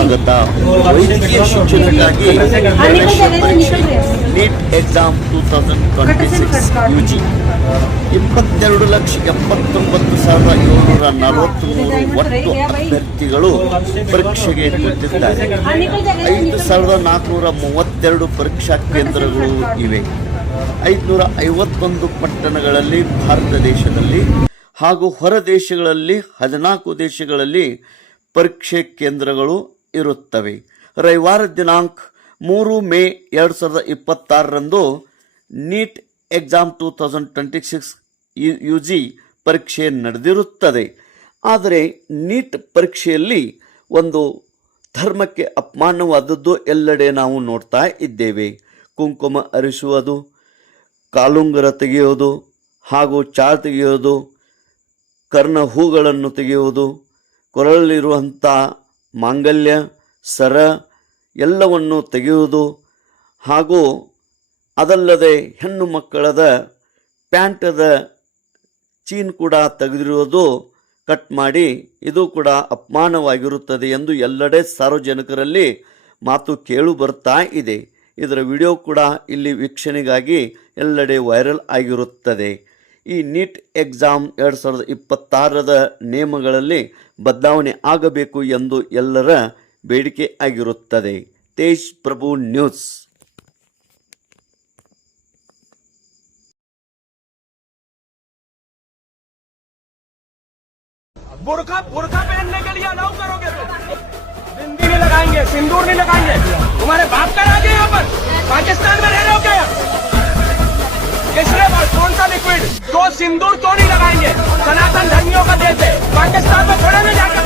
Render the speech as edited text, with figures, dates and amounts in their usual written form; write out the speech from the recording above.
ಸ್ವಾಗತ. ವೈದ್ಯಕೀಯ ಶಿಕ್ಷಣಕ್ಕಾಗಿ ನೀಟ್ ಎಕ್ಸಾಮ್ 2026 UG 22,79,743 ಒಟ್ಟು ಅಭ್ಯರ್ಥಿಗಳು ಪರೀಕ್ಷೆಗೆ ಕುಳಿತಿದ್ದಾರೆ. 5,432 ಪರೀಕ್ಷಾ ಕೇಂದ್ರಗಳು ಇವೆ. 551 ಪಟ್ಟಣಗಳಲ್ಲಿ ಭಾರತ ದೇಶದಲ್ಲಿ ಹಾಗೂ ಹೊರ ದೇಶಗಳಲ್ಲಿ 14 ದೇಶಗಳಲ್ಲಿ ಪರೀಕ್ಷೆ ಕೇಂದ್ರಗಳು ಇರುತ್ತವೆ. ರವಿವಾರ ದಿನಾಂಕ 3 ಮೇ 2026 ನೀಟ್ ಎಕ್ಸಾಮ್ 2026 UG ಪರೀಕ್ಷೆ ನಡೆದಿರುತ್ತದೆ. ಆದರೆ ನೀಟ್ ಪರೀಕ್ಷೆಯಲ್ಲಿ ಒಂದು ಧರ್ಮಕ್ಕೆ ಅಪಮಾನವಾದದ್ದು ಎಲ್ಲೆಡೆ ನಾವು ನೋಡ್ತಾ ಇದ್ದೇವೆ. ಕುಂಕುಮ ಅರಿಸುವುದು, ಕಾಲುಂಗರ ತೆಗೆಯೋದು ಹಾಗೂ ಚಾಳ್ ತೆಗೆಯೋದು, ಕರ್ಣ ಹೂಗಳನ್ನು ತೆಗೆಯುವುದು, ಕೊರಳಲ್ಲಿರುವಂಥ ಮಾಂಗಲ್ಯ ಸರ ಎಲ್ಲವನ್ನು ತೆಗೆಯುವುದು ಹಾಗೂ ಅದಲ್ಲದೆ ಹೆಣ್ಣು ಮಕ್ಕಳದ ಪ್ಯಾಂಟದ ಚೀನ್ ಕೂಡ ತೆಗೆದಿರುವುದು ಕಟ್ ಮಾಡಿ ಇದು ಕೂಡ ಅಪಮಾನವಾಗಿರುತ್ತದೆ ಎಂದು ಎಲ್ಲೆಡೆ ಸಾರ್ವಜನಿಕರಲ್ಲಿ ಮಾತು ಕೇಳು ಬರ್ತಾ ಇದೆ. ಇದರ ವಿಡಿಯೋ ಕೂಡ ಇಲ್ಲಿ ವೀಕ್ಷಣೆಗಾಗಿ ಎಲ್ಲೆಡೆ ವೈರಲ್ ಆಗಿರುತ್ತದೆ. ಈ ನೀಟ್ ಎಕ್ಸಾಮ್ 2026 ನಿಯಮಗಳಲ್ಲಿ ಬದಲಾವಣೆ ಆಗಬೇಕು ಎಂದು ಎಲ್ಲರ ಬೇಡಿಕೆ ಆಗಿರುತ್ತದೆ. ತೇಜ್ ಪ್ರಭು ನ್ಯೂಸ್. बुर्का पहनने के लिए अलाउ करोगे तो बिंदी नहीं लगाएंगे, सिंदूर नहीं लगाएंगे. तुम्हारे बाप का राज है यहाँ पर. पाकिस्तान में रह रहे हो क्या? किसने कौन सा लिक्विड? तो सिंदूर क्यों नहीं लगाएंगे? सनातन धर्मियों का देश है. पाकिस्तान में थोड़ा नहीं जाकर